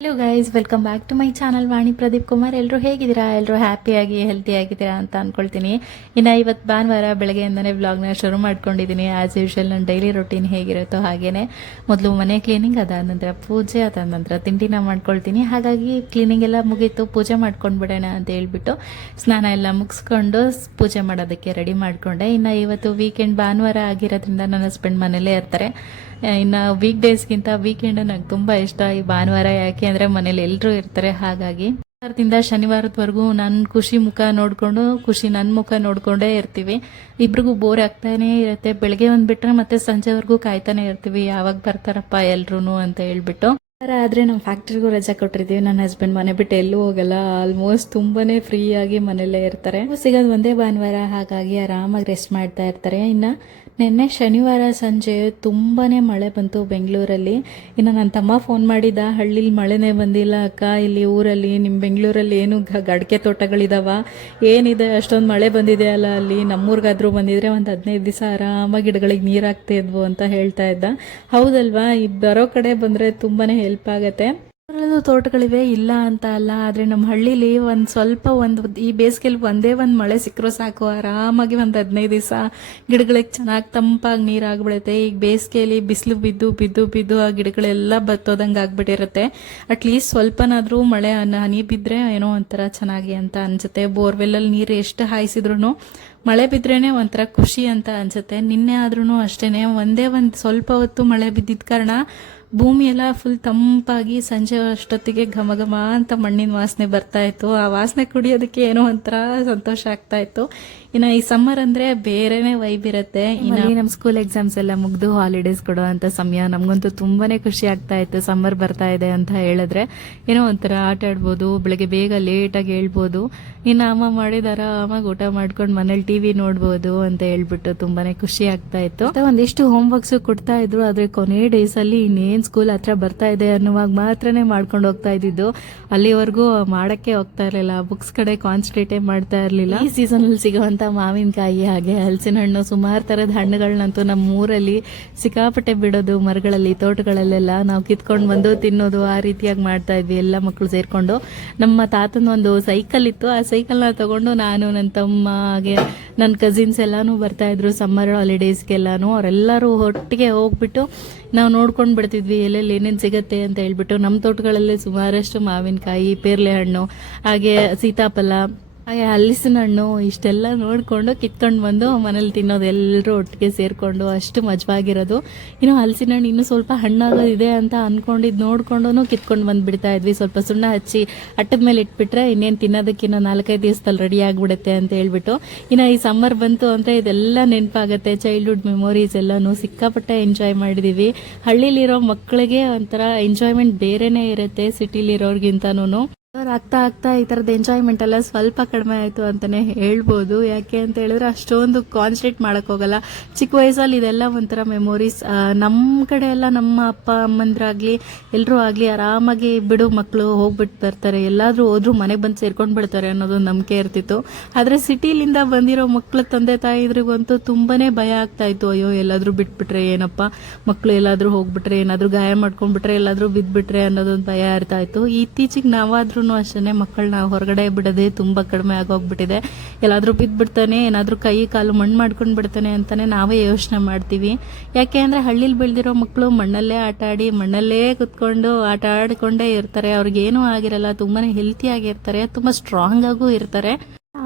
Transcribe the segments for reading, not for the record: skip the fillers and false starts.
Hello guys, welcome back to my channel Vani Pradeep Kumar. ಎಲ್ಲರೂ ಹೇಗಿದ್ದೀರಾ? ಎಲ್ಲರೂ ಹ್ಯಾಪಿಯಾಗಿ ಹೆಲ್ತಿ ಆಗಿದ್ದೀರಾ ಅಂತ ಅಂದ್ಕೊಳ್ತೀನಿ. ಇನ್ನು ಇವತ್ತು ಭಾನುವಾರ ಬೆಳಗ್ಗೆಯಿಂದನೇ ವ್ಲಾಗ್ನ ಶುರು ಮಾಡ್ಕೊಂಡಿದ್ದೀನಿ. ಆ್ಯಸ್ ಯೂಶುವಲ್ ನನ್ನ ಡೈಲಿ ರೊಟೀನ್ ಹೇಗಿರುತ್ತೋ ಹಾಗೇ ಮೊದಲು ಮನೆ ಕ್ಲೀನಿಂಗ್, ಅದಾದ ನಂತರ ಪೂಜೆ, ಅದಾದ ನಂತರ ತಿಂಡಿನ ಮಾಡ್ಕೊಳ್ತೀನಿ. ಹಾಗಾಗಿ ಕ್ಲೀನಿಂಗ್ ಎಲ್ಲ ಮುಗೀತು, ಪೂಜೆ ಮಾಡ್ಕೊಂಡ್ಬಿಡೋಣ ಅಂತ ಹೇಳ್ಬಿಟ್ಟು ಸ್ನಾನ ಎಲ್ಲ ಮುಗಿಸ್ಕೊಂಡು ಪೂಜೆ ಮಾಡೋದಕ್ಕೆ ರೆಡಿ ಮಾಡಿಕೊಂಡೆ. ಇನ್ನು ಇವತ್ತು ವೀಕೆಂಡ್ ಭಾನುವಾರ ಆಗಿರೋದ್ರಿಂದ ನನ್ನ ಹಸ್ಬೆಂಡ್ ಮನೇಲೇ ಇರ್ತಾರೆ. ಇನ್ನು ವೀಕ್ ಡೇಸ್ಗಿಂತ ವೀಕೆಂಡ್ ನಂಗೆ ತುಂಬ ಇಷ್ಟ. ಈ ಭಾನುವಾರ ಯಾಕೆ ಅಂದರೆ ಮನೇಲಿ ಎಲ್ಲರೂ ಇರ್ತಾರೆ. ಹಾಗಾಗಿ ವಾರದಿಂದ ಶನಿವಾರದವರೆಗೂ ನನ್ನ ಖುಷಿ ಮುಖ ನೋಡಿಕೊಂಡು, ಖುಷಿ ನನ್ನ ಮುಖ ನೋಡಿಕೊಂಡೇ ಇರ್ತೀವಿ. ಇಬ್ರಿಗೂ ಬೋರ್ ಆಗ್ತಾನೇ ಇರುತ್ತೆ. ಬೆಳಗ್ಗೆ ಒಂದು ಬಿಟ್ಟರೆ ಮತ್ತೆ ಸಂಜೆವರೆಗೂ ಕಾಯ್ತಾನೆ ಇರ್ತೀವಿ, ಯಾವಾಗ ಬರ್ತಾರಪ್ಪ ಎಲ್ರೂ ಅಂತ ಹೇಳ್ಬಿಟ್ಟು. ಆದರೆ ನಮ್ಮ ಫ್ಯಾಕ್ಟ್ರಿಗೂ ರಜಾ ಕೊಟ್ಟಿರ್ತೀವಿ. ನನ್ನ ಹಸ್ಬೆಂಡ್ ಮನೆ ಬಿಟ್ಟು ಎಲ್ಲೂ ಹೋಗಲ್ಲ. ಆಲ್ಮೋಸ್ಟ್ ತುಂಬಾನೇ ಫ್ರೀ ಆಗಿ ಮನೆಯಲ್ಲೇ ಇರ್ತಾರೆ. ಸಿಗೋದು ಒಂದೇ ಭಾನುವಾರ, ಹಾಗಾಗಿ ಆರಾಮಾಗಿ ರೆಸ್ಟ್ ಮಾಡ್ತಾ ಇರ್ತಾರೆ. ಇನ್ನು ನಿನ್ನೆ ಶನಿವಾರ ಸಂಜೆ ತುಂಬಾ ಮಳೆ ಬಂತು ಬೆಂಗಳೂರಲ್ಲಿ. ಇನ್ನು ನನ್ನ ತಮ್ಮ ಫೋನ್ ಮಾಡಿದ, ಹಳ್ಳಿಲಿ ಮಳೆನೇ ಬಂದಿಲ್ಲ ಅಕ್ಕ, ಇಲ್ಲಿ ಊರಲ್ಲಿ ನಿಮ್ಮ ಬೆಂಗಳೂರಲ್ಲಿ ಏನು ಅಡಿಕೆ ತೋಟಗಳಿದಾವ, ಏನಿದೆ ಅಷ್ಟೊಂದು ಮಳೆ ಬಂದಿದೆ ಅಲ್ಲ ಅಲ್ಲಿ, ನಮ್ಮೂರಿಗಾದ್ರೂ ಬಂದಿದ್ರೆ ಒಂದು 15 ದಿವಸ ಆರಾಮಾಗಿ ಗಿಡಗಳಿಗೆ ನೀರು ಹಾಕ್ತಾ ಇದ್ವು ಅಂತ ಹೇಳ್ತಾ ಇದ್ದ. ಹೌದಲ್ವಾ, ಈ ಬರೋ ಕಡೆ ಬಂದರೆ ತುಂಬಾ ಹೆಲ್ಪ್ ಆಗುತ್ತೆ. ತೋಟಗಳಿವೆ, ಇಲ್ಲ ಅಂತ ಅಲ್ಲ, ಆದರೆ ನಮ್ಮ ಹಳ್ಳಿಲಿ ಒಂದು ಈ ಬೇಸಿಗೆಲಿ ಒಂದೇ ಒಂದು ಮಳೆ ಸಿಕ್ಕರೂ ಸಾಕು, ಆರಾಮಾಗಿ ಒಂದು 15 ದಿವಸ ಗಿಡಗಳಿಗೆ ಚೆನ್ನಾಗಿ ತಂಪಾಗಿ ನೀರು ಆಗ್ಬಿಡುತ್ತೆ. ಈಗ ಬೇಸಿಗೆಯಲ್ಲಿ ಬಿಸಿಲು ಬಿದ್ದು ಬಿದ್ದು ಬಿದ್ದು ಆ ಗಿಡಗಳೆಲ್ಲ ಬತ್ತೋದಂಗೆ ಆಗ್ಬಿಟ್ಟಿರುತ್ತೆ. ಅಟ್ಲೀಸ್ಟ್ ಸ್ವಲ್ಪನಾದರೂ ಮಳೆ ಹನಿ ಬಿದ್ದರೆ ಏನೋ ಒಂಥರ ಚೆನ್ನಾಗಿ ಅಂತ ಅನ್ಸುತ್ತೆ. ಬೋರ್ವೆಲ್ಲಲ್ಲಿ ನೀರು ಎಷ್ಟು ಹಾಯಿಸಿದ್ರು ಮಳೆ ಬಿದ್ರೇನೆ ಒಂಥರ ಖುಷಿ ಅಂತ ಅನ್ಸುತ್ತೆ. ನಿನ್ನೆ ಆದ್ರೂ ಅಷ್ಟೇನೆ, ಒಂದೇ ಒಂದು ಸ್ವಲ್ಪ ಹೊತ್ತು ಮಳೆ ಬಿದ್ದಿದ್ದ ಕಾರಣ ಭೂಮಿ ಎಲ್ಲ ಫುಲ್ ತಂಪಾಗಿ ಸಂಜೆ ಅಷ್ಟೊತ್ತಿಗೆ ಘಮ ಘಮ ಅಂತ ಮಣ್ಣಿನ ವಾಸನೆ ಬರ್ತಾ ಇತ್ತು. ಆ ವಾಸನೆ ಕುಡಿಯೋದಕ್ಕೆ ಏನೋ ಒಂಥರ ಸಂತೋಷ ಆಗ್ತಾ ಇತ್ತು. ಇನ್ನು ಈ ಸಮ್ಮರ್ ಅಂದರೆ ಬೇರೆನೇ ವೈಬ್ ಇರುತ್ತೆ. ಇನ್ನು ನಮ್ಮ ಸ್ಕೂಲ್ ಎಕ್ಸಾಮ್ಸ್ ಎಲ್ಲ ಮುಗ್ದು ಹಾಲಿಡೇಸ್ ಕೊಡುವಂಥ ಸಮಯ. ನಮಗಂತೂ ತುಂಬಾ ಖುಷಿ ಆಗ್ತಾ ಇತ್ತು. ಸಮ್ಮರ್ ಬರ್ತಾ ಇದೆ ಅಂತ ಹೇಳಿದ್ರೆ ಏನೋ ಒಂಥರ ಆಟ ಆಡ್ಬೋದು, ಬೆಳಗ್ಗೆ ಬೇಗ ಲೇಟಾಗಿ ಹೇಳ್ಬೋದು, ಇನ್ನು ಅಮ್ಮ ಮಾಡಿದಾರ ಆರಾಮಾಗಿ ಊಟ ಮಾಡ್ಕೊಂಡು ಮನೇಲಿ TV ನೋಡ್ಬೋದು ಅಂತ ಹೇಳ್ಬಿಟ್ಟು ತುಂಬಾ ಖುಷಿ ಆಗ್ತಾ ಇತ್ತು. ಒಂದಿಷ್ಟು ಹೋಮ್ ವರ್ಕ್ಸ್ ಕೊಡ್ತಾ ಇದ್ರು, ಆದರೆ ಕೊನೆ ಡೇಸಲ್ಲಿ ಇನ್ನೇನು ಸ್ಕೂಲ್ ಹತ್ರ ಬರ್ತಾ ಇದೆ ಅನ್ನುವಾಗ ಮಾತ್ರನೇ ಮಾಡ್ಕೊಂಡು ಹೋಗ್ತಾ ಇದ್ದಿದ್ದು. ಅಲ್ಲಿವರೆಗೂ ಮಾಡಕ್ಕೆ ಹೋಗ್ತಾ ಇರಲಿಲ್ಲ, ಬುಕ್ಸ್ ಕಡೆ ಕಾನ್ಸಂಟ್ರೇಟೇ ಮಾಡ್ತಾ ಇರಲಿಲ್ಲ. ಈ ಸೀಸನಲ್ಲಿ ಸಿಗುವಂತ ಮಾವಿನಕಾಯಿ ಹಾಗೆ ಹಲಸಿನ ಹಣ್ಣು, ಸುಮಾರು ಥರದ ಹಣ್ಣುಗಳನ್ನಂತೂ ನಮ್ಮ ಊರಲ್ಲಿ ಸಿಕ್ಕಾಪಟ್ಟೆ ಬಿಡೋದು, ಮರಗಳಲ್ಲಿ ತೋಟಗಳಲ್ಲೆಲ್ಲ ನಾವು ಕಿತ್ಕೊಂಡು ಬಂದು ತಿನ್ನೋದು, ಆ ರೀತಿಯಾಗಿ ಮಾಡ್ತಾ ಇದ್ವಿ ಎಲ್ಲ ಮಕ್ಕಳು ಸೇರ್ಕೊಂಡು. ನಮ್ಮ ತಾತನ ಒಂದು ಸೈಕಲ್ ಇತ್ತು, ಆ ಸೈಕಲ್ನ ತಗೊಂಡು ನಾನು, ನನ್ನ ತಮ್ಮ, ಹಾಗೆ ನನ್ನ ಕಸಿನ್ಸ್ ಎಲ್ಲಾನು ಬರ್ತಾ ಇದ್ರು ಸಮ್ಮರ್ ಹಾಲಿಡೇಸ್ಗೆಲ್ಲಾನು. ಅವರೆಲ್ಲರೂ ಒಟ್ಟಿಗೆ ಹೋಗ್ಬಿಟ್ಟು ನಾವು ನೋಡ್ಕೊಂಡು ಬಿಡ್ತಿದ್ವಿ ಎಲ್ಲೆಲ್ಲಿ ಏನೇನು ಸಿಗತ್ತೆ ಅಂತ ಹೇಳ್ಬಿಟ್ಟು. ನಮ್ಮ ತೋಟಗಳಲ್ಲಿ ಸುಮಾರಷ್ಟು ಮಾವಿನಕಾಯಿ, ಪೇರ್ಲೆ ಹಣ್ಣು, ಹಾಗೆ ಸೀತಾಫಲ, ಹಾಗೆ ಹಲಸಿನ ಹಣ್ಣು, ಇಷ್ಟೆಲ್ಲ ನೋಡಿಕೊಂಡು ಕಿತ್ಕೊಂಡು ಬಂದು ಮನೇಲಿ ತಿನ್ನೋದು, ಎಲ್ಲರೂ ಒಟ್ಟಿಗೆ ಸೇರಿಕೊಂಡು ಅಷ್ಟು ಮಜವಾಗಿರೋದು. ಇನ್ನು ಹಲಸಿನ ಹಣ್ಣು ಇನ್ನೂ ಸ್ವಲ್ಪ ಹಣ್ಣಾಗೋದಿದೆ ಅಂತ ಅಂದ್ಕೊಂಡಿದ್ದು ನೋಡ್ಕೊಂಡು ಕಿತ್ಕೊಂಡು ಬಂದುಬಿಡ್ತಾ ಇದ್ವಿ. ಸ್ವಲ್ಪ ಸುಣ್ಣ ಹಚ್ಚಿ ಅಟ್ಟದ ಮೇಲೆ ಇಟ್ಬಿಟ್ರೆ ಇನ್ನೇನು ತಿನ್ನೋದಕ್ಕೆ ಇನ್ನೂ 4-5 ದಿವಸದಲ್ಲಿ ರೆಡಿ ಆಗಿಬಿಡುತ್ತೆ ಅಂತ ಹೇಳ್ಬಿಟ್ಟು. ಇನ್ನು ಈ ಸಮ್ಮರ್ ಬಂತು ಅಂದರೆ ಇದೆಲ್ಲ ನೆನಪಾಗುತ್ತೆ. ಚೈಲ್ಡ್ಹುಡ್ ಮೆಮೊರೀಸ್ ಎಲ್ಲನೂ ಸಿಕ್ಕಾಪಟ್ಟೆ ಎಂಜಾಯ್ ಮಾಡಿದ್ದೀವಿ. ಹಳ್ಳಿಲಿರೋ ಮಕ್ಕಳಿಗೆ ಒಂಥರ ಎಂಜಾಯ್ಮೆಂಟ್ ಬೇರೆನೇ ಇರುತ್ತೆ ಸಿಟಿಲಿರೋರ್ಗಿಂತನೂ. ಆಗ್ತಾ ಆಗ್ತಾ ಈ ಥರದ ಎಂಜಾಯ್ಮೆಂಟ್ ಎಲ್ಲ ಸ್ವಲ್ಪ ಕಡಿಮೆ ಆಯಿತು ಅಂತಲೇ ಹೇಳ್ಬೋದು. ಯಾಕೆ ಅಂತ ಹೇಳಿದ್ರೆ ಅಷ್ಟೊಂದು ಕಾನ್ಸಂಟ್ರೇಟ್ ಮಾಡೋಕ್ಕೆ ಹೋಗಲ್ಲ. ಚಿಕ್ಕ ವಯಸ್ಸಲ್ಲಿ ಇದೆಲ್ಲ ಒಂಥರ ಮೆಮೊರೀಸ್. ನಮ್ಮ ಕಡೆ ಎಲ್ಲ ನಮ್ಮ ಅಪ್ಪ ಅಮ್ಮಂದ್ರಾಗಲಿ ಎಲ್ಲರೂ ಆಗಲಿ ಆರಾಮಾಗಿ ಬಿಡು ಮಕ್ಕಳು ಹೋಗ್ಬಿಟ್ಟು ಬರ್ತಾರೆ, ಎಲ್ಲಾದರೂ ಹೋದ್ರೂ ಮನೆಗೆ ಬಂದು ಸೇರ್ಕೊಂಡು ಬಿಡ್ತಾರೆ ಅನ್ನೋದೊಂದು ನಂಬಿಕೆ ಇರ್ತಿತ್ತು. ಆದರೆ ಸಿಟಿಲಿಂದ ಬಂದಿರೋ ಮಕ್ಕಳ ತಂದೆ ತಾಯಿದ್ರಿಗಂತೂ ತುಂಬಾ ಭಯ ಆಗ್ತಾ ಇತ್ತು. ಅಯ್ಯೋ ಎಲ್ಲಾದರೂ ಬಿಟ್ಬಿಟ್ರೆ ಏನಪ್ಪ, ಮಕ್ಕಳು ಎಲ್ಲಾದರೂ ಹೋಗ್ಬಿಟ್ರೆ, ಏನಾದರೂ ಗಾಯ ಮಾಡ್ಕೊಂಡ್ಬಿಟ್ರೆ, ಎಲ್ಲಾದರೂ ಬಿದ್ದುಬಿಟ್ರೆ ಅನ್ನೋದೊಂದು ಭಯ ಇರ್ತಾ ಇತ್ತು. ಇತ್ತೀಚೆಗೆ ನಾವಾದ್ರೂ ಅಷ್ಟೇ ಮಕ್ಕಳನ್ನ ಹೊರಗಡೆ ಬಿಡೋದೇ ತುಂಬಾ ಕಡಿಮೆ ಆಗೋಗ್ಬಿಟ್ಟಿದೆ. ಎಲ್ಲಾದ್ರೂ ಬಿದ್ದುಬಿಡ್ತಾನೆ, ಏನಾದ್ರೂ ಕೈ ಕಾಲು ಮಣ್ಣು ಮಾಡ್ಕೊಂಡು ಬಿಡ್ತಾನೆ ಅಂತಾನೆ ನಾವೇ ಯೋಚನೆ ಮಾಡ್ತೀವಿ. ಯಾಕೆ ಅಂದ್ರೆ ಹಳ್ಳಿಲಿ ಬೆಳೆದಿರೋ ಮಕ್ಕಳು ಮಣ್ಣಲ್ಲೇ ಆಟ ಆಡಿ, ಮಣ್ಣಲ್ಲೇ ಕುತ್ಕೊಂಡು ಆಟ ಆಡಿಕೊಂಡೇ ಇರ್ತಾರೆ. ಅವ್ರಿಗೇನೂ ಆಗಿರಲ್ಲ, ತುಂಬಾನೇ ಹೆಲ್ತಿ ಆಗಿರ್ತಾರೆ, ತುಂಬಾ ಸ್ಟ್ರಾಂಗ್ ಆಗೂ ಇರ್ತಾರೆ.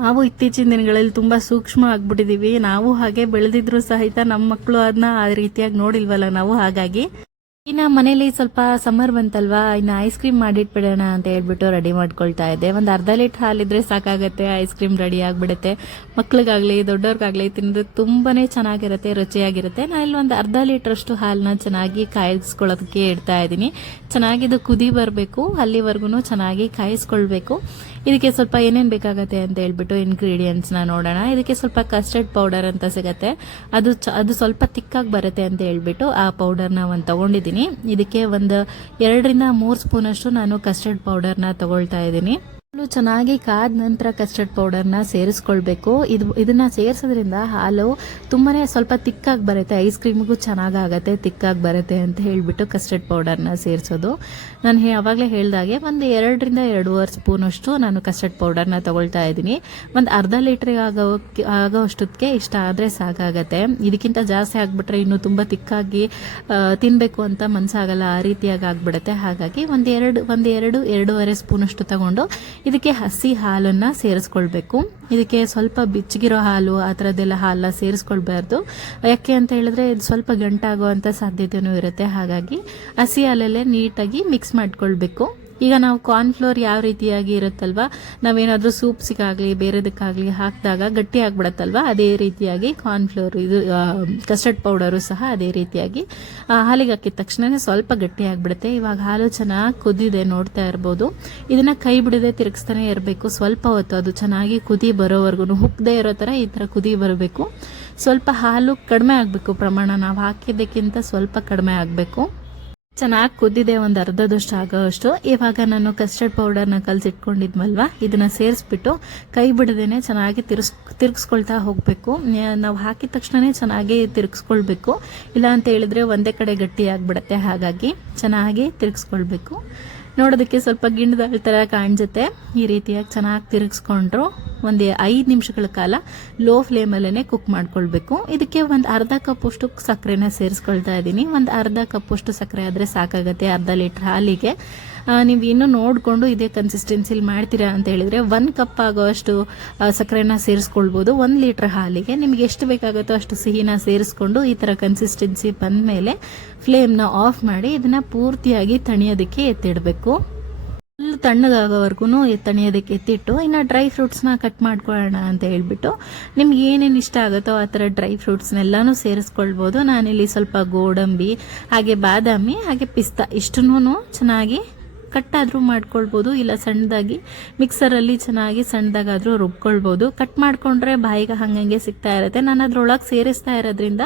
ನಾವು ಇತ್ತೀಚಿನ ದಿನಗಳಲ್ಲಿ ತುಂಬಾ ಸೂಕ್ಷ್ಮ ಆಗ್ಬಿಟ್ಟಿದೀವಿ. ನಾವು ಹಾಗೆ ಬೆಳೆದಿದ್ರು ಸಹಿತ ನಮ್ಮ ಮಕ್ಕಳು ಅದನ್ನ ಆ ರೀತಿಯಾಗಿ ನೋಡಿಲ್ವಲ್ಲ ನಾವು. ಹಾಗಾಗಿ ಇನ್ನು ಮನೇಲಿ ಸ್ವಲ್ಪ ಸಮ್ಮರ್ ಬಂತಲ್ವಾ, ಇನ್ನು ಐಸ್ ಕ್ರೀಮ್ ಮಾಡಿಟ್ಬಿಡೋಣ ಅಂತ ಹೇಳ್ಬಿಟ್ಟು ರೆಡಿ ಮಾಡ್ಕೊಳ್ತಾ ಇದ್ದೆ. ಒಂದು ಅರ್ಧ ಲೀಟ್ರ್ ಹಾಲಿದ್ರೆ ಸಾಕಾಗತ್ತೆ, ಐಸ್ ಕ್ರೀಮ್ ರೆಡಿ ಆಗಿಬಿಡುತ್ತೆ. ಮಕ್ಳಿಗಾಗಲಿ ದೊಡ್ಡವ್ರಿಗಾಗಲಿ ತಿನ್ನೋದಕ್ಕೆ ತುಂಬಾ ಚೆನ್ನಾಗಿರುತ್ತೆ, ರುಚಿಯಾಗಿರುತ್ತೆ. ನಾನು ಇಲ್ಲಿ ಒಂದು ಅರ್ಧ ಲೀಟ್ರಷ್ಟು ಹಾಲನ್ನ ಚೆನ್ನಾಗಿ ಕಾಯಿಸ್ಕೊಳ್ಳೋದಕ್ಕೆ ಇಡ್ತಾ ಇದ್ದೀನಿ. ಚೆನ್ನಾಗಿದು ಕುದಿ ಬರಬೇಕು, ಅಲ್ಲಿವರೆಗೂ ಚೆನ್ನಾಗಿ ಕಾಯಿಸ್ಕೊಳ್ಬೇಕು. ಇದಕ್ಕೆ ಸ್ವಲ್ಪ ಏನೇನು ಬೇಕಾಗತ್ತೆ ಅಂತ ಹೇಳ್ಬಿಟ್ಟು ಇಂಗ್ರೀಡಿಯೆಂಟ್ಸ್ನ ನೋಡೋಣ. ಇದಕ್ಕೆ ಸ್ವಲ್ಪ ಕಸ್ಟರ್ಡ್ ಪೌಡರ್ ಅಂತ ಸಿಗುತ್ತೆ, ಅದು ಸ್ವಲ್ಪ ತಿಕ್ಕಾಗಿ ಬರುತ್ತೆ ಅಂತ ಹೇಳ್ಬಿಟ್ಟು ಆ ಪೌಡರ್ನ ಒಂದು ತಗೊಂಡಿದ್ದೀನಿ. ಇದಕ್ಕೆ ಒಂದು 2-3 ಸ್ಪೂನಷ್ಟು ನಾನು ಕಸ್ಟರ್ಡ್ ಪೌಡರ್ನ ತಗೊಳ್ತಾ ಇದ್ದೀನಿ. ಹಾಲು ಚೆನ್ನಾಗಿ ಕಾದ ನಂತರ ಕಸ್ಟರ್ಡ್ ಪೌಡರ್ನ ಸೇರಿಸ್ಕೊಳ್ಬೇಕು. ಇದನ್ನು ಸೇರಿಸೋದ್ರಿಂದ ಹಾಲು ತುಂಬಾ ಸ್ವಲ್ಪ ತಿಕ್ಕಾಗಿ ಬರುತ್ತೆ, ಐಸ್ ಕ್ರೀಮ್ಗೂ ಚೆನ್ನಾಗಾಗತ್ತೆ, ತಿಕ್ಕಾಗಿ ಬರುತ್ತೆ ಅಂತ ಹೇಳಿಬಿಟ್ಟು ಕಸ್ಟರ್ಡ್ ಪೌಡರ್ನ ಸೇರಿಸೋದು. ನಾನು ಆವಾಗಲೇ ಹೇಳಿದಾಗೆ ಒಂದು 2ರಿಂದ 2.5 ಸ್ಪೂನಷ್ಟು ನಾನು ಕಸ್ಟರ್ಡ್ ಪೌಡರ್ನ ತೊಗೊಳ್ತಾ ಇದ್ದೀನಿ. ಒಂದು ಅರ್ಧ ಲೀಟ್ರಿಗೆ ಆಗೋಷ್ಟಕ್ಕೆ ಇಷ್ಟ ಆದರೆ ಸಾಕಾಗತ್ತೆ. ಇದಕ್ಕಿಂತ ಜಾಸ್ತಿ ಆಗಿಬಿಟ್ರೆ ಇನ್ನೂ ತುಂಬ ತಿಕ್ಕಾಗಿ ತಿನ್ನಬೇಕು ಅಂತ ಮನಸ್ಸಾಗಲ್ಲ, ಆ ರೀತಿಯಾಗಿ ಆಗಿಬಿಡುತ್ತೆ. ಹಾಗಾಗಿ ಒಂದು 2.5 ಸ್ಪೂನಷ್ಟು ತಗೊಂಡು ಇದಕ್ಕೆ ಹಸಿ ಹಾಲನ್ನು ಸೇರಿಸ್ಕೊಳ್ಬೇಕು. ಇದಕ್ಕೆ ಸ್ವಲ್ಪ ಬಿಚ್ಚಿಗಿರೋ ಹಾಲು ಆ ಥರದ್ದೆಲ್ಲ ಹಾಲನ್ನ ಸೇರಿಸ್ಕೊಳ್ಬಾರ್ದು. ಯಾಕೆ ಅಂತ ಹೇಳಿದ್ರೆ ಇದು ಸ್ವಲ್ಪ ಗಂಟಾಗುವಂಥ ಸಾಧ್ಯತೆಯೂ ಇರುತ್ತೆ. ಹಾಗಾಗಿ ಹಸಿ ಹಾಲಲ್ಲೇ ನೀಟಾಗಿ ಮಿಕ್ಸ್ ಮಾಡ್ಕೊಳ್ಬೇಕು. ಈಗ ನಾವು ಕಾರ್ನ್ಫ್ಲೋರ್ ಯಾವ ರೀತಿಯಾಗಿ ಇರುತ್ತಲ್ವ, ನಾವೇನಾದರೂ ಸೂಪ್ಸಿಗಾಗಲಿ ಬೇರೆದಕ್ಕಾಗಲಿ ಹಾಕಿದಾಗ ಗಟ್ಟಿ ಆಗಿಬಿಡತ್ತಲ್ವ, ಅದೇ ರೀತಿಯಾಗಿ ಕಾರ್ನ್ಫ್ಲೋರ್ ಇದು ಕಸ್ಟರ್ಡ್ ಪೌಡರು ಸಹ ಅದೇ ರೀತಿಯಾಗಿ ಹಾಲಿಗೆ ಹಾಕಿದ ತಕ್ಷಣ ಸ್ವಲ್ಪ ಗಟ್ಟಿ ಆಗಿಬಿಡುತ್ತೆ. ಇವಾಗ ಹಾಲು ಚೆನ್ನಾಗಿ ಕುದಿದೆ, ನೋಡ್ತಾ ಇರ್ಬೋದು. ಇದನ್ನು ಕೈ ಬಿಡದೆ ತಿರುಗಿಸ್ತಾನೆ ಇರಬೇಕು ಸ್ವಲ್ಪ ಹೊತ್ತು. ಅದು ಚೆನ್ನಾಗಿ ಕುದಿ ಬರೋವರೆಗೂ ಹುಕ್ಕದೇ ಇರೋ ಥರ ಈ ಥರ ಕುದಿ ಬರಬೇಕು. ಸ್ವಲ್ಪ ಹಾಲು ಕಡಿಮೆ ಆಗಬೇಕು, ಪ್ರಮಾಣ ನಾವು ಹಾಕಿದ್ದಕ್ಕಿಂತ ಸ್ವಲ್ಪ ಕಡಿಮೆ ಆಗಬೇಕು. ಚೆನ್ನಾಗಿ ಕುದ್ದಿದೆ, ಒಂದು ಅರ್ಧದಷ್ಟು ಆಗೋಷ್ಟು. ಇವಾಗ ನಾನು ಕಸ್ಟರ್ಡ್ ಪೌಡರ್ನ ಕಲಸಿಟ್ಕೊಂಡಿದ್ವಲ್ವ, ಇದನ್ನು ಸೇರಿಸ್ಬಿಟ್ಟು ಕೈ ಬಿಡದೇನೆ ಚೆನ್ನಾಗಿ ತಿರುಗಿಸ್ಕೊಳ್ತಾ ಹೋಗಬೇಕು. ನಾವು ಹಾಕಿದ ತಕ್ಷಣ ಚೆನ್ನಾಗಿ ತಿರುಗಿಸ್ಕೊಳ್ಬೇಕು, ಇಲ್ಲ ಅಂತ ಹೇಳಿದ್ರೆ ಒಂದೇ ಕಡೆ ಗಟ್ಟಿ ಆಗಿಬಿಡುತ್ತೆ. ಹಾಗಾಗಿ ಚೆನ್ನಾಗಿ ತಿರುಗಿಸ್ಕೊಳ್ಬೇಕು. ನೋಡೋದಕ್ಕೆ ಸ್ವಲ್ಪ ಗಿಣ್ಣದ ಥರ ಕಾಣಿಸುತ್ತೆ. ಈ ರೀತಿಯಾಗಿ ಚೆನ್ನಾಗಿ ತಿರುಗಿಸ್ಕೊಂಡ್ರು ಒಂದು 5 ನಿಮಿಷಗಳ ಕಾಲ ಲೋ ಫ್ಲೇಮಲ್ಲೇ ಕುಕ್ ಮಾಡ್ಕೊಳ್ಬೇಕು. ಇದಕ್ಕೆ ಒಂದು ಅರ್ಧ ಕಪ್ಪಷ್ಟು ಸಕ್ಕರೆನ ಸೇರಿಸ್ಕೊಳ್ತಾ ಇದ್ದೀನಿ. ಒಂದು ಅರ್ಧ ಕಪ್ಪಷ್ಟು ಸಕ್ಕರೆ ಆದರೆ ಸಾಕಾಗುತ್ತೆ ಅರ್ಧ ಲೀಟ್ರ್ ಹಾಲಿಗೆ. ನೀವು ಇನ್ನೂ ನೋಡಿಕೊಂಡು ಇದೇ ಕನ್ಸಿಸ್ಟೆನ್ಸಿಲಿ ಮಾಡ್ತೀರಾ ಅಂತ ಹೇಳಿದರೆ 1 ಕಪ್ ಆಗೋಷ್ಟು ಸಕ್ಕರೆನ ಸೇರಿಸ್ಕೊಳ್ಬೋದು 1 ಲೀಟ್ರ್ ಹಾಲಿಗೆ. ನಿಮಗೆ ಎಷ್ಟು ಬೇಕಾಗುತ್ತೋ ಅಷ್ಟು ಸಿಹಿನ ಸೇರಿಸ್ಕೊಂಡು ಈ ಥರ ಕನ್ಸಿಸ್ಟೆನ್ಸಿ ಬಂದಮೇಲೆ ಫ್ಲೇಮ್ನ ಆಫ್ ಮಾಡಿ ಇದನ್ನು ಪೂರ್ತಿಯಾಗಿ ತಣಿಯೋದಕ್ಕೆ ಎತ್ತಿಡಬೇಕು. ಫುಲ್ ತಣ್ಣಗಾಗೋವರೆಗೂ ತಣಿಯೋದಕ್ಕೆ ಎತ್ತಿಟ್ಟು ಇನ್ನು ಡ್ರೈ ಫ್ರೂಟ್ಸ್ನ ಕಟ್ ಮಾಡ್ಕೊಳ್ಳೋಣ ಅಂತ ಹೇಳ್ಬಿಟ್ಟು ನಿಮ್ಗೆ ಏನೇನು ಇಷ್ಟ ಆಗುತ್ತೋ ಆ ಥರ ಡ್ರೈ ಫ್ರೂಟ್ಸ್ನೆಲ್ಲನೂ ಸೇರಿಸ್ಕೊಳ್ಬೋದು. ನಾನಿಲ್ಲಿ ಸ್ವಲ್ಪ ಗೋಡಂಬಿ, ಹಾಗೆ ಬಾದಾಮಿ, ಹಾಗೆ ಪಿಸ್ತಾ ಇಷ್ಟನ್ನೂ ಚೆನ್ನಾಗಿ ಕಟ್ಟಾದರೂ ಮಾಡ್ಕೊಳ್ಬೋದು, ಇಲ್ಲ ಸಣ್ಣದಾಗಿ ಮಿಕ್ಸರಲ್ಲಿ ಚೆನ್ನಾಗಿ ಸಣ್ಣದಾಗಾದರೂ ರುಬ್ಕೊಳ್ಬೋದು. ಕಟ್ ಮಾಡಿಕೊಂಡ್ರೆ ಬಾಯಿಗೆ ಹಂಗಂಗೆ ಸಿಗ್ತಾ ಇರುತ್ತೆ. ನಾನು ಅದ್ರೊಳಗೆ ಸೇರಿಸ್ತಾ ಇರೋದ್ರಿಂದ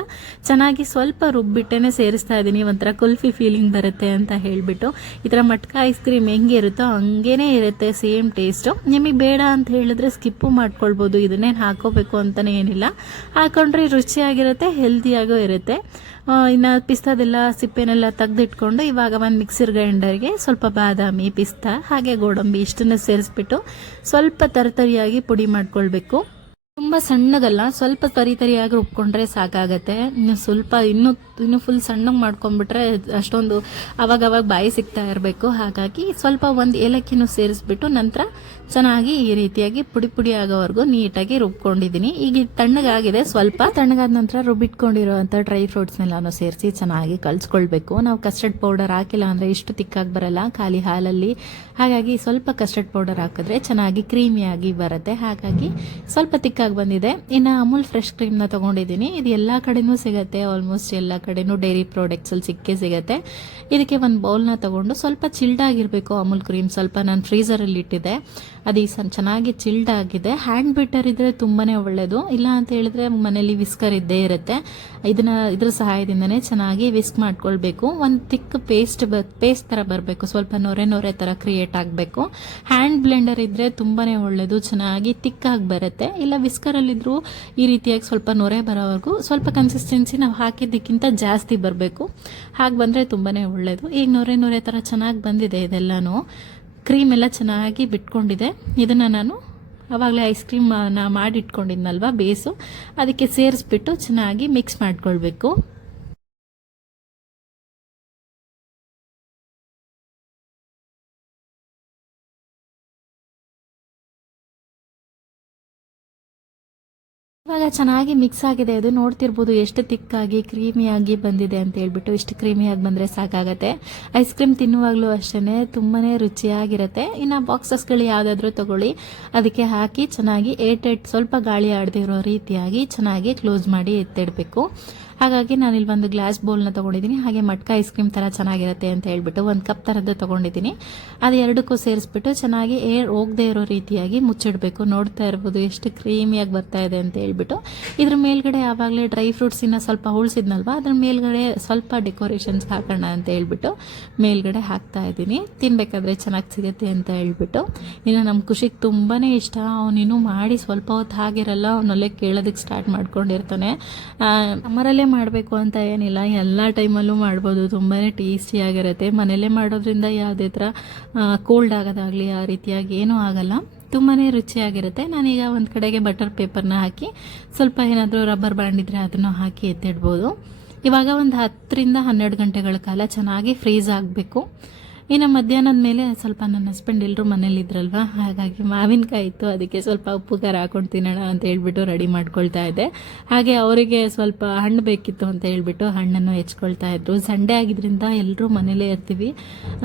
ಚೆನ್ನಾಗಿ ಸ್ವಲ್ಪ ರುಬ್ಬಿಟ್ಟೇ ಸೇರಿಸ್ತಾ ಇದ್ದೀನಿ, ಒಂಥರ ಕುಲ್ಫಿ ಫೀಲಿಂಗ್ ಬರುತ್ತೆ ಅಂತ ಹೇಳಿಬಿಟ್ಟು. ಈ ಥರ ಮಟ್ಕ ಐಸ್ ಕ್ರೀಮ್ ಹೆಂಗಿರುತ್ತೋ ಹಂಗೇ ಇರುತ್ತೆ, ಸೇಮ್ ಟೇಸ್ಟು. ನಿಮಗೆ ಬೇಡ ಅಂತ ಹೇಳಿದ್ರೆ ಸ್ಕಿಪ್ಪು ಮಾಡ್ಕೊಳ್ಬೋದು, ಇದನ್ನೇನು ಹಾಕೋಬೇಕು ಅಂತಲೇ ಏನಿಲ್ಲ. ಹಾಕೊಂಡ್ರೆ ರುಚಿಯಾಗಿರುತ್ತೆ, ಹೆಲ್ದಿಯಾಗೂ ಇರುತ್ತೆ. ಇನ್ನು ಪಿಸ್ತಾದೆಲ್ಲ ಸಿಪ್ಪೆನೆಲ್ಲ ತೆಗೆದಿಟ್ಕೊಂಡು ಇವಾಗ ಒಂದು ಮಿಕ್ಸರ್ ಗ್ರೈಂಡರ್ಗೆ ಸ್ವಲ್ಪ ಬಾದಾಮಿ, ಪಿಸ್ತಾ, ಹಾಗೆ ಗೋಡಂಬಿ ಇಷ್ಟನ್ನು ಸೇರಿಸ್ಬಿಟ್ಟು ಸ್ವಲ್ಪ ತರಿಯಾಗಿ ಪುಡಿ ಮಾಡ್ಕೊಳ್ಬೇಕು. ತುಂಬ ಸಣ್ಣಗಲ್ಲ, ಸ್ವಲ್ಪ ತರಿಯಾಗಿ ರುಬ್ಕೊಂಡ್ರೆ ಸಾಕಾಗತ್ತೆ. ಇನ್ನು ಸ್ವಲ್ಪ ಇನ್ನೂ ಫುಲ್ ಸಣ್ಣಗೆ ಮಾಡ್ಕೊಂಡ್ಬಿಟ್ರೆ ಅಷ್ಟೊಂದು ಅವಾಗವಾಗ ಬಾಯಿ ಸಿಗ್ತಾ ಇರಬೇಕು. ಹಾಗಾಗಿ ಸ್ವಲ್ಪ ಒಂದು ಏಲಕ್ಕಿನೂ ಸೇರಿಸ್ಬಿಟ್ಟು ನಂತರ ಚೆನ್ನಾಗಿ ಈ ರೀತಿಯಾಗಿ ಪುಡಿ ಆಗೋವರೆಗೂ ನೀಟಾಗಿ ರುಬ್ಕೊಂಡಿದ್ದೀನಿ. ಈಗ ತಣ್ಣಗಾಗಿದೆ, ಸ್ವಲ್ಪ ತಣ್ಣಗಾದ ನಂತರ ರುಬ್ಬಿಟ್ಕೊಂಡಿರೋವಂಥ ಡ್ರೈ ಫ್ರೂಟ್ಸ್ನೆಲ್ಲಾನು ಸೇರಿಸಿ ಚೆನ್ನಾಗಿ ಕಲಿಸ್ಕೊಳ್ಬೇಕು. ನಾವು ಕಸ್ಟರ್ಡ್ ಪೌಡರ್ ಹಾಕಿಲ್ಲ ಅಂದರೆ ಇಷ್ಟು ತಿಕ್ಕಾಗಿ ಬರಲ್ಲ ಖಾಲಿ ಹಾಲಲ್ಲಿ. ಹಾಗಾಗಿ ಸ್ವಲ್ಪ ಕಸ್ಟರ್ಡ್ ಪೌಡರ್ ಹಾಕಿದ್ರೆ ಚೆನ್ನಾಗಿ ಕ್ರೀಮಿಯಾಗಿ ಬರುತ್ತೆ. ಹಾಗಾಗಿ ಸ್ವಲ್ಪ ತಿಕ್ಕಾಗಿ ಬಂದಿದೆ. ಇನ್ನು ಅಮೂಲ್ ಫ್ರೆಶ್ ಕ್ರೀಮ್ನ ತೊಗೊಂಡಿದ್ದೀನಿ. ಇದು ಎಲ್ಲ ಕಡೆನೂ ಸಿಗುತ್ತೆ, ಆಲ್ಮೋಸ್ಟ್ ಎಲ್ಲ ಕಡೆನೂ ಡೈರಿ ಪ್ರಾಡಕ್ಟ್ಸಲ್ಲಿ ಸಿಕ್ಕೇ ಸಿಗುತ್ತೆ. ಇದಕ್ಕೆ ಒಂದು ಬೌಲ್ನ ತೊಗೊಂಡು ಸ್ವಲ್ಪ ಚಿಲ್ಡ್ ಆಗಿರಬೇಕು ಅಮೂಲ್ ಕ್ರೀಮ್. ಸ್ವಲ್ಪ ನಾನು ಫ್ರೀಸರಲ್ಲಿ ಇಟ್ಟಿದ್ದೆ, ಅದು ಚೆನ್ನಾಗಿ ಚಿಲ್ಡ್ ಆಗಿದೆ. ಹ್ಯಾಂಡ್ ಬೀಟರ್ ಇದ್ದರೆ ತುಂಬಾ ಒಳ್ಳೆಯದು, ಇಲ್ಲ ಅಂತ ಹೇಳಿದ್ರೆ ಮನೇಲಿ ವಿಸ್ಕರ್ ಇದ್ದೇ ಇರುತ್ತೆ. ಇದ್ರ ಸಹಾಯದಿಂದನೇ ಚೆನ್ನಾಗಿ ವಿಸ್ಕ್ ಮಾಡ್ಕೊಳ್ಬೇಕು. ಒಂದು ತಿಕ್ ಪೇಸ್ಟ್ ಥರ ಬರಬೇಕು, ಸ್ವಲ್ಪ ನೊರೆ ಥರ ಕ್ರಿಯೇಟ್ ಆಗಬೇಕು. ಹ್ಯಾಂಡ್ ಬ್ಲೆಂಡರ್ ಇದ್ದರೆ ತುಂಬಾ ಒಳ್ಳೆಯದು, ಚೆನ್ನಾಗಿ ತಿಕ್ಕಾಗಿ ಬರುತ್ತೆ. ಇಲ್ಲ ವಿಸ್ಕರಲ್ಲಿದ್ದರೂ ಈ ರೀತಿಯಾಗಿ ಸ್ವಲ್ಪ ನೊರೆ ಬರೋವರೆಗೂ ಸ್ವಲ್ಪ ಕನ್ಸಿಸ್ಟೆನ್ಸಿ ನಾವು ಹಾಕಿದ್ದಕ್ಕಿಂತ ಜಾಸ್ತಿ ಬರಬೇಕು. ಹಾಗೆ ಬಂದರೆ ತುಂಬಾ ಒಳ್ಳೆಯದು. ಈಗ ನೊರೆ ಥರ ಚೆನ್ನಾಗಿ ಬಂದಿದೆ. ಇದೆಲ್ಲನೂ ಕ್ರೀಮ್ ಎಲ್ಲ ಚೆನ್ನಾಗಿ ಬಿಟ್ಕೊಂಡಿದೆ. ಇದನ್ನು ನಾನು ಆವಾಗಲೇ ಐಸ್ ಕ್ರೀಮ್ ಮಾಡಿಟ್ಕೊಂಡಿದ್ನಲ್ವ ಬೇಸು, ಅದಕ್ಕೆ ಸೇರಿಸ್ಬಿಟ್ಟು ಚೆನ್ನಾಗಿ ಮಿಕ್ಸ್ ಮಾಡ್ಕೊಳ್ಬೇಕು. ಇವಾಗ ಚೆನ್ನಾಗಿ ಮಿಕ್ಸ್ ಆಗಿದೆ. ಅದು ನೋಡ್ತಿರ್ಬೋದು ಎಷ್ಟು ತಿಕ್ಕಾಗಿ ಕ್ರೀಮಿಯಾಗಿ ಬಂದಿದೆ ಅಂತ ಹೇಳ್ಬಿಟ್ಟು. ಇಷ್ಟು ಕ್ರೀಮಿಯಾಗಿ ಬಂದರೆ ಸಾಕಾಗತ್ತೆ. ಐಸ್ ಕ್ರೀಮ್ ತಿನ್ನುವಾಗಲೂ ಅಷ್ಟೇ ತುಂಬಾ ರುಚಿಯಾಗಿರುತ್ತೆ. ಇನ್ನು ಬಾಕ್ಸಸ್ಗಳು ಯಾವುದಾದ್ರೂ ತಗೊಳ್ಳಿ, ಅದಕ್ಕೆ ಹಾಕಿ ಚೆನ್ನಾಗಿ ಏರ್ಟೈಟ್ ಸ್ವಲ್ಪ ಗಾಳಿ ಆಡದೇ ಇರೋ ರೀತಿಯಾಗಿ ಚೆನ್ನಾಗಿ ಕ್ಲೋಸ್ ಮಾಡಿ ಎತ್ತಿಡಬೇಕು. ಹಾಗಾಗಿ ನಾನಿಲ್ಲಿ ಒಂದು ಗ್ಲಾಸ್ ಬೌಲ್ನ ತೊಗೊಂಡಿದ್ದೀನಿ. ಹಾಗೆ ಮಟ್ಕ ಐಸ್ ಕ್ರೀಮ್ ಥರ ಚೆನ್ನಾಗಿರುತ್ತೆ ಅಂತ ಹೇಳ್ಬಿಟ್ಟು ಒಂದು ಕಪ್ ಥರದ್ದು ತೊಗೊಂಡಿದ್ದೀನಿ. ಅದು ಎರಡಕ್ಕೂ ಸೇರಿಸ್ಬಿಟ್ಟು ಚೆನ್ನಾಗಿ ಏರ್ ಹೋಗದೆ ಇರೋ ರೀತಿಯಾಗಿ ಮುಚ್ಚಿಡಬೇಕು. ನೋಡ್ತಾ ಇರ್ಬೋದು ಎಷ್ಟು ಕ್ರೀಮಿಯಾಗಿ ಬರ್ತಾ ಇದೆ ಅಂತ ಹೇಳ್ಬಿಟ್ಟು. ಇದ್ರ ಮೇಲ್ಗಡೆ ಆವಾಗಲೇ ಡ್ರೈ ಫ್ರೂಟ್ಸಿನ ಸ್ವಲ್ಪ ಉಳಿಸಿದ್ನಲ್ವ, ಅದ್ರ ಮೇಲ್ಗಡೆ ಸ್ವಲ್ಪ ಡೆಕೋರೇಷನ್ಸ್ ಹಾಕೋಣ ಅಂತ ಹೇಳ್ಬಿಟ್ಟು ಮೇಲ್ಗಡೆ ಹಾಕ್ತಾ ಇದ್ದೀನಿ. ತಿನ್ಬೇಕಾದ್ರೆ ಚೆನ್ನಾಗಿ ಸಿಗುತ್ತೆ ಅಂತ ಹೇಳ್ಬಿಟ್ಟು. ಇನ್ನು ನಮ್ಮ ಖುಷಿಗೆ ತುಂಬಾ ಇಷ್ಟ. ಅವನಿನ್ನೂ ಮಾಡಿ ಸ್ವಲ್ಪ ಹೊತ್ತು ಆಗಿರಲ್ಲ, ಅವನಲ್ಲೇ ಕೇಳೋದಕ್ಕೆ ಸ್ಟಾರ್ಟ್ ಮಾಡ್ಕೊಂಡಿರ್ತಾನೆ. ನಮ್ಮರಲ್ಲೇ ಮಾಡಬೇಕು ಅಂತ ಏನಿಲ್ಲ, ಎಲ್ಲ ಟೈಮಲ್ಲೂ ಮಾಡ್ಬೋದು. ತುಂಬಾ ಟೇಸ್ಟಿಯಾಗಿರುತ್ತೆ. ಮನೆಯಲ್ಲೇ ಮಾಡೋದ್ರಿಂದ ಯಾವುದೇ ಥರ ಕೋಲ್ಡ್ ಆಗೋದಾಗಲಿ ಆ ರೀತಿಯಾಗಿ ಏನೂ ಆಗಲ್ಲ. ತುಂಬಾ ರುಚಿಯಾಗಿರುತ್ತೆ. ನಾನೀಗ ಒಂದು ಕಡೆಗೆ ಬಟರ್ ಪೇಪರ್ನ ಹಾಕಿ ಸ್ವಲ್ಪ ಏನಾದರೂ ರಬ್ಬರ್ ಬ್ಯಾಂಡ್ ಇದ್ದರೆ ಅದನ್ನು ಹಾಕಿ ಎತ್ತಿಡ್ಬೋದು. ಇವಾಗ ಒಂದು 10ರಿಂದ 12 ಗಂಟೆಗಳ ಕಾಲ ಚೆನ್ನಾಗಿ ಫ್ರೀಸ್ ಆಗಬೇಕು. ಇನ್ನು ಮಧ್ಯಾಹ್ನದ ಮೇಲೆ ಸ್ವಲ್ಪ ನನ್ನ ಹಸ್ಬೆಂಡ್ ಎಲ್ಲರೂ ಮನೇಲಿದ್ರಲ್ವ, ಹಾಗಾಗಿ ಮಾವಿನಕಾಯಿ ಇತ್ತು, ಅದಕ್ಕೆ ಸ್ವಲ್ಪ ಉಪ್ಪು ಖಾರ ಹಾಕೊಂಡು ತಿನ್ನೋಣ ಅಂತ ಹೇಳ್ಬಿಟ್ಟು ರೆಡಿ ಮಾಡ್ಕೊಳ್ತಾ ಇದ್ದೆ. ಹಾಗೆ ಅವರಿಗೆ ಸ್ವಲ್ಪ ಹಣ್ಣು ಬೇಕಿತ್ತು ಅಂತ ಹೇಳ್ಬಿಟ್ಟು ಹಣ್ಣನ್ನು ಹೆಚ್ಕೊಳ್ತಾ ಇದ್ರು. ಸಂಡೇ ಆಗಿದ್ರಿಂದ ಎಲ್ಲರೂ ಮನೇಲೇ ಇರ್ತೀವಿ,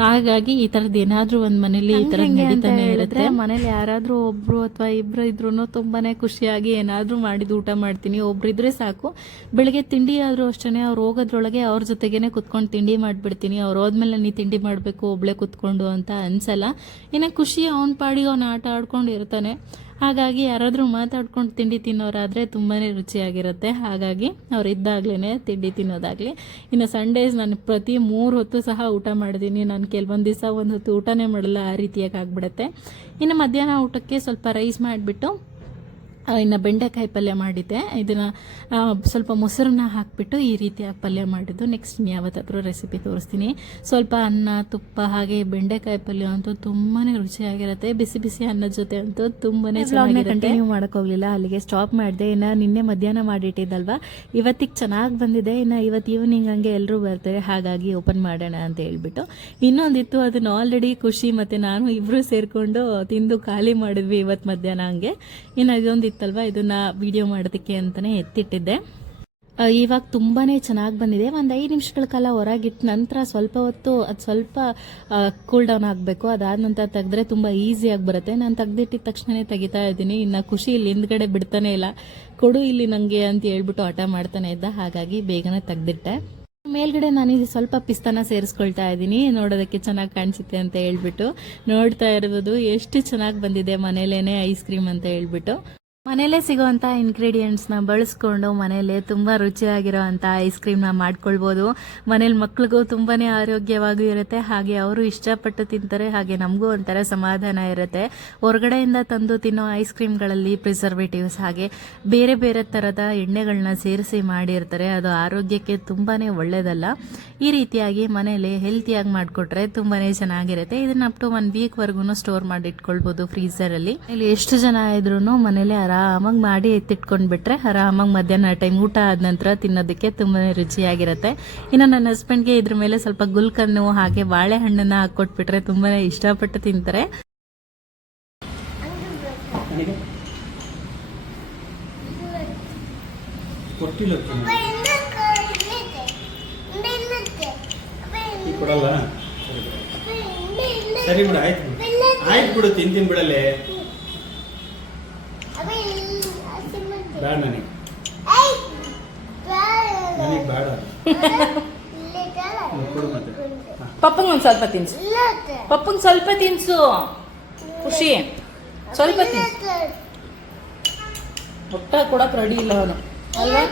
ಹಾಗಾಗಿ ಈ ಥರದ್ದು ಏನಾದರೂ ಒಂದು ಮನೇಲಿ ಈ ಥರ ನಡೀತಾನೆ ಇರುತ್ತೆ. ಮನೇಲಿ ಯಾರಾದರೂ ಒಬ್ಬರು ಅಥವಾ ಇಬ್ಬರು ಇದ್ರೂ ತುಂಬಾ ಖುಷಿಯಾಗಿ ಏನಾದರೂ ಮಾಡಿದ್ದು ಊಟ ಮಾಡ್ತೀನಿ. ಒಬ್ರಿದ್ರೆ ಸಾಕು. ಬೆಳಗ್ಗೆ ತಿಂಡಿ ಆದರೂ ಅಷ್ಟೇ, ಅವ್ರು ಹೋಗೋದ್ರೊಳಗೆ ಅವ್ರ ಜೊತೆಗೇನೆ ಕುತ್ಕೊಂಡು ತಿಂಡಿ ಮಾಡಿಬಿಡ್ತೀನಿ. ಅವ್ರು ಹೋದ್ಮೇಲೆ ನೀ ತಿಂಡಿ ಮಾಡಬೇಕು ಒಬ್ಳೆ ಕುತ್ಕೊಂಡು ಅಂತ ಅನ್ಸಲ್ಲ. ಇನ್ನು ಖುಷಿ ಅವನ ಪಾಡಿಗೆ ಅವನು ಆಟ ಆಡ್ಕೊಂಡು ಇರ್ತಾನೆ. ಹಾಗಾಗಿ ಯಾರಾದರೂ ಮಾತಾಡ್ಕೊಂಡು ತಿಂಡಿ ತಿನ್ನೋರಾದರೆ ತುಂಬಾ ರುಚಿಯಾಗಿರುತ್ತೆ. ಹಾಗಾಗಿ ಅವ್ರು ಇದ್ದಾಗಲೇ ತಿಂಡಿ ತಿನ್ನೋದಾಗಲಿ. ಇನ್ನು ಸಂಡೇಸ್ ನಾನು ಪ್ರತಿ 3 ಹೊತ್ತು ಸಹ ಊಟ ಮಾಡಿದ್ದೀನಿ. ನಾನು ಕೆಲವೊಂದು ದಿವಸ ಒಂದು ಹೊತ್ತು ಊಟನೇ ಮಾಡಲ್ಲ, ಆ ರೀತಿಯಾಗಿ ಆಗಿಬಿಡುತ್ತೆ. ಇನ್ನು ಮಧ್ಯಾಹ್ನ ಊಟಕ್ಕೆ ಸ್ವಲ್ಪ ರೈಸ್ ಮಾಡಿಬಿಟ್ಟು ಇನ್ನು ಬೆಂಡೆಕಾಯಿ ಪಲ್ಯ ಮಾಡಿದ್ದೆ. ಇದನ್ನು ಸ್ವಲ್ಪ ಮೊಸರನ್ನ ಹಾಕಿಬಿಟ್ಟು ಈ ರೀತಿಯಾಗಿ ಪಲ್ಯ ಮಾಡಿದ್ದು. ನೆಕ್ಸ್ಟ್ ಯಾವತ್ತಾದರೂ ರೆಸಿಪಿ ತೋರಿಸ್ತೀನಿ. ಸ್ವಲ್ಪ ಅನ್ನ, ತುಪ್ಪ, ಹಾಗೆ ಬೆಂಡೆಕಾಯಿ ಪಲ್ಯ ಅಂತೂ ತುಂಬಾ ರುಚಿಯಾಗಿರುತ್ತೆ. ಬಿಸಿ ಬಿಸಿ ಅನ್ನದ ಜೊತೆ ಅಂತೂ ತುಂಬಾ ಚೆನ್ನಾಗಿರುತ್ತೆ. ಕಂಟಿನ್ಯೂ ಮಾಡೋಕ್ಕೋಗಲಿಲ್ಲ, ಅಲ್ಲಿಗೆ ಸ್ಟಾಪ್ ಮಾಡಿದೆ. ಇನ್ನು ನಿನ್ನೆ ಮಧ್ಯಾಹ್ನ ಮಾಡಿಟ್ಟಿದ್ದಲ್ವ, ಇವತ್ತಿಗೆ ಚೆನ್ನಾಗಿ ಬಂದಿದೆ. ಇನ್ನು ಇವತ್ತು ಈವ್ನಿಂಗ್ ಹಂಗೆ ಎಲ್ಲರೂ ಬರ್ತಾರೆ, ಹಾಗಾಗಿ ಓಪನ್ ಮಾಡೋಣ ಅಂತ ಹೇಳ್ಬಿಟ್ಟು. ಇನ್ನೊಂದಿತ್ತು, ಅದನ್ನು ಆಲ್ರೆಡಿ ಖುಷಿ ಮತ್ತು ನಾನು ಇಬ್ಬರು ಸೇರಿಕೊಂಡು ತಿಂದು ಖಾಲಿ ಮಾಡಿದ್ವಿ ಇವತ್ತು ಮಧ್ಯಾಹ್ನ. ಹಂಗೆ ಇನ್ನು ಇದೊಂದು ಇತ್ತಲ್ವ, ಇದನ್ನ ವಿಡಿಯೋ ಮಾಡೋದಕ್ಕೆ ಅಂತಾನೆ ಎತ್ತಿಟ್ಟಿದ್ದೆ. ಇವಾಗ ತುಂಬಾ ಚೆನ್ನಾಗಿ ಬಂದಿದೆ. ಒಂದು 5 ನಿಮಿಷಗಳ ಕಾಲ ಹೊರಗಿಟ್ಟು ನಂತರ ಸ್ವಲ್ಪ ಹೊತ್ತು ಅದು ಸ್ವಲ್ಪ ಕೂಲ್ ಡೌನ್ ಆಗಬೇಕು. ಅದಾದ ನಂತರ ತೆಗೆದ್ರೆ ತುಂಬ ಈಸಿಯಾಗಿ ಬರುತ್ತೆ. ನಾನು ತೆಗೆದಿಟ್ಟಿದ ತಕ್ಷಣವೇ ತೆಗಿತಾ ಇದ್ದೀನಿ. ಇನ್ನು ಖುಷಿ ಇಲ್ಲಿ ಹಿಂದ್ಗಡೆ ಬಿಡ್ತಾನೆ ಇಲ್ಲ, ಕೊಡು ಇಲ್ಲಿ ನನಗೆ ಅಂತ ಹೇಳ್ಬಿಟ್ಟು ಆಟ ಮಾಡ್ತಾನೆ ಇದ್ದ, ಹಾಗಾಗಿ ಬೇಗನೆ ತೆಗೆದಿಟ್ಟೆ. ಮೇಲ್ಗಡೆ ನಾನು ಇದು ಸ್ವಲ್ಪ ಪಿಸ್ತಾನ ಸೇರಿಸ್ಕೊಳ್ತಾ ಇದ್ದೀನಿ, ನೋಡೋದಕ್ಕೆ ಚೆನ್ನಾಗಿ ಕಾಣಿಸುತ್ತೆ ಅಂತ ಹೇಳ್ಬಿಟ್ಟು. ನೋಡ್ತಾ ಇರ್ಬೋದು ಎಷ್ಟು ಚೆನ್ನಾಗಿ ಬಂದಿದೆ ಮನೇಲೇನೆ ಐಸ್ ಕ್ರೀಮ್ ಅಂತ ಹೇಳ್ಬಿಟ್ಟು. ಮನೇಲೇ ಸಿಗೋವಂಥ ಇಂಗ್ರೀಡಿಯೆಂಟ್ಸ್ನ ಬಳಸ್ಕೊಂಡು ಮನೇಲೆ ತುಂಬ ರುಚಿಯಾಗಿರೋ ಅಂಥ ಐಸ್ ಕ್ರೀಮ್ನ ಮಾಡ್ಕೊಳ್ಬೋದು. ಮನೇಲಿ ಮಕ್ಳಿಗೂ ತುಂಬಾ ಆರೋಗ್ಯವಾಗೂ ಇರುತ್ತೆ, ಹಾಗೆ ಅವರು ಇಷ್ಟಪಟ್ಟು ತಿಂತಾರೆ. ಹಾಗೆ ನಮಗೂ ಒಂಥರ ಸಮಾಧಾನ ಇರುತ್ತೆ. ಹೊರಗಡೆಯಿಂದ ತಂದು ತಿನ್ನೋ ಐಸ್ ಕ್ರೀಮ್ಗಳಲ್ಲಿ ಪ್ರಿಸರ್ವೇಟಿವ್ಸ್ ಹಾಗೆ ಬೇರೆ ಬೇರೆ ಥರದ ಎಣ್ಣೆಗಳನ್ನ ಸೇರಿಸಿ ಮಾಡಿರ್ತಾರೆ. ಅದು ಆರೋಗ್ಯಕ್ಕೆ ತುಂಬಾ ಒಳ್ಳೆಯದಲ್ಲ. ಈ ರೀತಿಯಾಗಿ ಮನೇಲಿ ಹೆಲ್ತಿಯಾಗಿ ಮಾಡಿಕೊಟ್ರೆ ತುಂಬಾ ಚೆನ್ನಾಗಿರುತ್ತೆ. ಇದನ್ನ ಅಪ್ ಟು 1 ವೀಕ್ವರೆಗೂ ಸ್ಟೋರ್ ಮಾಡಿ ಇಟ್ಕೊಳ್ಬೋದು ಫ್ರೀಸರಲ್ಲಿ. ಇಲ್ಲಿ ಎಷ್ಟು ಜನ ಇದ್ರೂ ಮನೇಲಿ ಆರಾಮಾಗಿ ಮಾಡಿ ಎತ್ತಿಟ್ಕೊಂಡ್ಬಿಟ್ರೆ ಆರಾಮಾಗಿ ಮಧ್ಯಾಹ್ನ ಟೈಮ್ ಊಟ ಆದ ನಂತರ ತಿನ್ನೋದಕ್ಕೆ ತುಂಬಾ ರುಚಿಯಾಗಿರುತ್ತೆ. ಇನ್ನು ನನ್ನ ಹಸ್ಬೆಂಡ್ಗೆ ಇದ್ರ ಮೇಲೆ ಸ್ವಲ್ಪ ಗುಲ್ಕನ್ನು ಹಾಗೆ ಬಾಳೆಹಣ್ಣನ್ನ ಹಾಕೊಟ್ಬಿಟ್ರೆ ತುಂಬಾ ಇಷ್ಟಪಟ್ಟು ತಿಂತಾರೆ. ಸರಿ ಬಿಡು, ಆಯ್ತು ಬಿಡು, ತಿಂತೀನಿ ಬಿಡಲ್ಲೇ. ಬೇಡ ನನಗೆ ಬೇಡ. ಪಪ್ಪಂಗೆ ಒಂದು ಸ್ವಲ್ಪ ತಿನ್ಸು, ಪಪ್ಪಂಗೆ ಸ್ವಲ್ಪ ತಿನ್ಸು ಖುಷಿ, ಸ್ವಲ್ಪ ತಿನ್ಸು. ಊಟ ಕೊಡಕ್ಕೆ ರೆಡಿ ಇಲ್ಲ ಅವನು ಅಲ್ವಾ?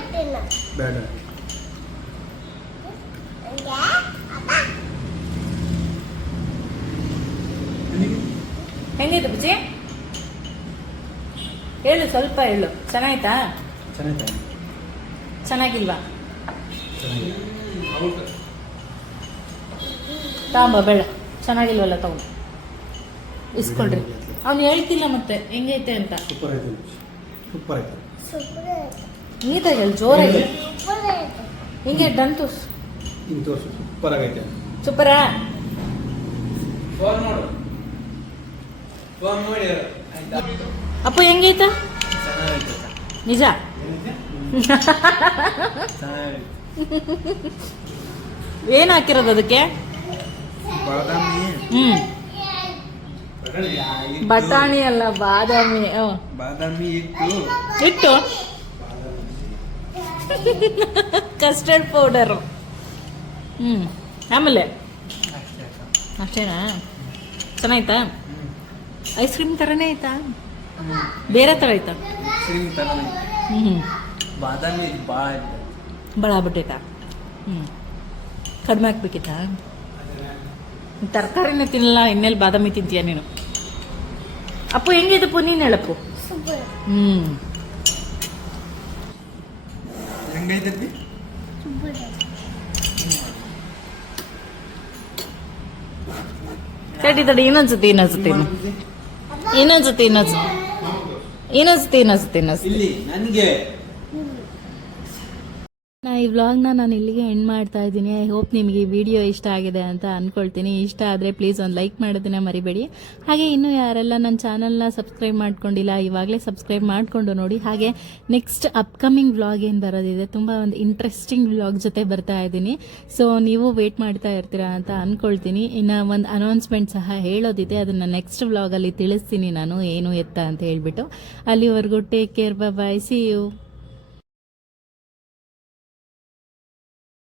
ಬೇಡ. ಹೆಂಗೈತೆ ಬುಜ್ಜಿ? ಹೇಳು, ಸ್ವಲ್ಪ ಹೇಳು. ಚೆನ್ನಾಯ್ತಾ? ಚೆನ್ನಾಗಿಲ್ವಾ? ತಾಂಬ ಬೇಡ, ಚೆನ್ನಾಗಿಲ್ವಲ್ಲ, ತಗೊಂಡು ಇಸ್ಕೊಳ್ರಿ. ಅವ್ನು ಹೇಳ್ತಿಲ್ಲ ಮತ್ತೆ ಹೆಂಗೈತೆ ಅಂತ. ಸೂಪರ್ ಆಯ್ತು, ಸೂಪರ್ ಆಯ್ತು. ನೀಟಾಗಿ ಹೇಳಿ, ಜೋರಾಗಿ. ಹಿಂಗೆ ಡನ್ ತೋರ್ಸು, ಹಿಂಗೆ ತೋರಿಸು. ಸೂಪರ್ ಆಗೈತೆ. ಸೂಪರಾ? ಅಪ್ಪು ಹೆಂಗೈತ? ನಿಜ? ಏನ್ ಹಾಕಿರೋದು ಅದಕ್ಕೆ? ಬಟಾಣಿ ಅಲ್ಲ, ಬಾದಾಮಿ. ಬಾದಾಮಿ ಇಟ್ಟು ಕಸ್ಟರ್ಡ್ ಪೌಡರು. ಆಮೇಲೆ ಅಷ್ಟೇನಾ? ಚೆನ್ನಾಯ್ತಾ? ಐಸ್ ಕ್ರೀಮ್ ಥರನೇ ಆಯ್ತಾ? ಬೇರೆ ಥರ ಆಯ್ತಾ? ಹ್ಞೂ ಬಾದಾಮಿ ಭಾಳ ಭಾಳ ಆಗ್ಬಿಟ್ಟೈತಾ? ಕಡಿಮೆ ಹಾಕ್ಬೇಕಿತ್ತಾ? ತರಕಾರಿನೇ ತಿನ್ನಲ್ಲ, ಇನ್ನೆಲ್ಲಿ ಬಾದಾಮಿ ತಿಂತೀಯ ನೀನು? ಅಪ್ಪು ಹೆಂಗಿದಪ್ಪು ನೀನು ಹೇಳಪ್ಪು. ಹೆಂಗೈತೈತಿ? ತಡಿ ಇನ್ನೊಂದ್ಸತಿ ಇಲ್ಲಿ ನನಗೆ ಈ ವ್ಲಾಗ್ನ ನಾನು ಇಲ್ಲಿಗೆ ಎಂಡ್ ಮಾಡ್ತಾ ಇದ್ದೀನಿ. ಐ ಹೋಪ್ ನಿಮಗೆ ಈ ವಿಡಿಯೋ ಇಷ್ಟ ಆಗಿದೆ ಅಂತ ಅಂದ್ಕೊಳ್ತೀನಿ. ಇಷ್ಟ ಆದರೆ ಪ್ಲೀಸ್ ಒಂದು ಲೈಕ್ ಮಾಡೋದನ್ನ ಮರಿಬೇಡಿ. ಹಾಗೆ ಇನ್ನೂ ಯಾರೆಲ್ಲ ನನ್ನ ಚಾನಲ್ನ ಸಬ್ಸ್ಕ್ರೈಬ್ ಮಾಡ್ಕೊಂಡಿಲ್ಲ ಇವಾಗಲೇ ಸಬ್ಸ್ಕ್ರೈಬ್ ಮಾಡಿಕೊಂಡು ನೋಡಿ. ಹಾಗೆ ನೆಕ್ಸ್ಟ್ ಅಪ್ಕಮಿಂಗ್ ವ್ಲಾಗ್ ಏನು ಬರೋದಿದೆ, ತುಂಬ ಒಂದು ಇಂಟ್ರೆಸ್ಟಿಂಗ್ ವ್ಲಾಗ್ ಜೊತೆ ಬರ್ತಾ ಇದ್ದೀನಿ. ಸೊ ನೀವು ವೇಟ್ ಮಾಡ್ತಾ ಇರ್ತೀರಾ ಅಂತ ಅಂದ್ಕೊಳ್ತೀನಿ. ಇನ್ನು ಒಂದು ಅನೌನ್ಸ್ಮೆಂಟ್ ಸಹ ಹೇಳೋದಿದೆ, ಅದನ್ನು ನೆಕ್ಸ್ಟ್ ವ್ಲಾಗಲ್ಲಿ ತಿಳಿಸ್ತೀನಿ ನಾನು ಏನು ಎತ್ತ ಅಂತ ಹೇಳ್ಬಿಟ್ಟು. ಅಲ್ಲಿವರೆಗೂ take care, bye, see you.